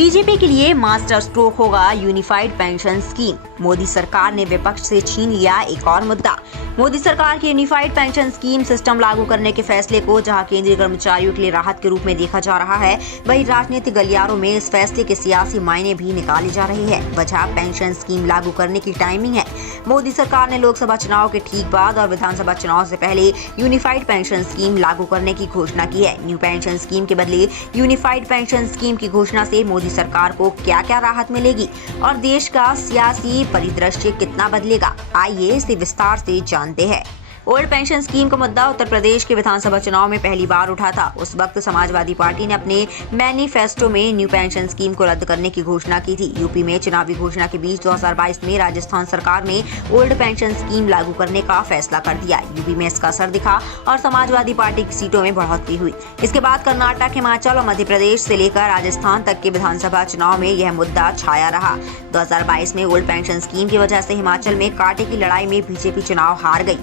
BJP के लिए master stroke होगा यूनिफाइड पेंशन स्कीम। मोदी सरकार ने विपक्ष से छीन लिया एक और मुद्दा। मोदी सरकार की यूनिफाइड पेंशन स्कीम सिस्टम लागू करने के फैसले को जहां केंद्रीय कर्मचारियों के लिए राहत के रूप में देखा जा रहा है, वहीं राजनीतिक गलियारों में इस फैसले के सियासी मायने भी निकाले जा रहे हैं। वजह पेंशन स्कीम लागू करने की टाइमिंग है। मोदी सरकार ने लोकसभा चुनाव के ठीक बाद और विधानसभा चुनाव से पहले यूनिफाइड पेंशन स्कीम लागू करने की घोषणा की है। न्यू पेंशन स्कीम के बदले यूनिफाइड पेंशन स्कीम की घोषणा से मोदी सरकार को क्या-क्या राहत मिलेगी और देश का सियासी परिदृश्य कितना बदलेगा, आइए इसे विस्तार से जानते हैं। ओल्ड पेंशन स्कीम का मुद्दा उत्तर प्रदेश के विधानसभा चुनाव में पहली बार उठा था। उस वक्त समाजवादी पार्टी ने अपने मैनिफेस्टो में न्यू पेंशन स्कीम को रद्द करने की घोषणा की थी। यूपी में चुनावी घोषणा के बीच 2022 में राजस्थान सरकार ने ओल्ड पेंशन स्कीम लागू करने का फैसला कर दिया। यूपी में इसका असर दिखा और समाजवादी पार्टी की सीटों में बढ़ोतरी हुई। इसके बाद कर्नाटक, हिमाचल और मध्य प्रदेश से लेकर राजस्थान तक के विधानसभा चुनाव में यह मुद्दा छाया रहा। 2022 में ओल्ड पेंशन स्कीम की वजह से हिमाचल में कांटे की लड़ाई में बीजेपी चुनाव हार गई।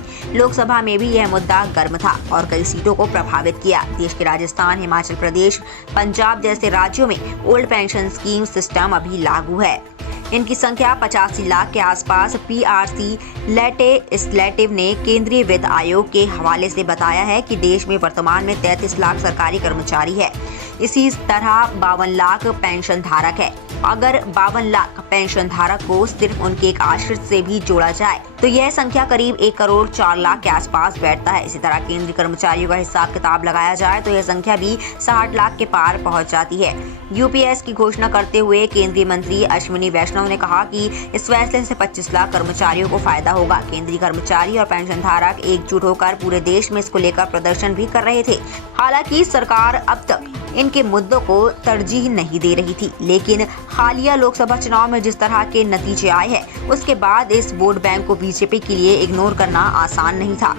लोकसभा में भी यह मुद्दा गर्म था और कई सीटों को प्रभावित किया। देश के राजस्थान, हिमाचल प्रदेश, पंजाब जैसे राज्यों में ओल्ड पेंशन स्कीम सिस्टम अभी लागू है। इनकी संख्या 85 लाख के आसपास। पीआरसी लेजिस्लेटिव ने केंद्रीय वित्त आयोग के हवाले से बताया है कि देश में वर्तमान में 33 लाख सरकारी कर्मचारी है। इसी तरह 52 लाख पेंशन धारक है। अगर 52 लाख पेंशन धारक को सिर्फ उनके एक आश्रित से भी जोड़ा जाए तो यह संख्या करीब 1 करोड़ 4 लाख के आसपास बैठता है। इसी तरह केंद्रीय कर्मचारियों का हिसाब किताब लगाया जाए तो यह संख्या भी 60 लाख के पार पहुंच जाती है। यूपीएस की घोषणा करते हुए केंद्रीय मंत्री अश्विनी वैष्णव ने कहा कि इस फैसले से 25 लाख कर्मचारियों को फायदा होगा। केंद्रीय कर्मचारी और पेंशन धारक एकजुट होकर पूरे देश में इसको लेकर प्रदर्शन भी कर रहे थे। हालांकि सरकार अब तक इनके मुद्दों को तरजीह नहीं दे रही थी, लेकिन हालिया लोकसभा चुनाव में जिस तरह के नतीजे आए हैं उसके बाद इस वोट बैंक को बीजेपी के लिए इग्नोर करना आसान नहीं था।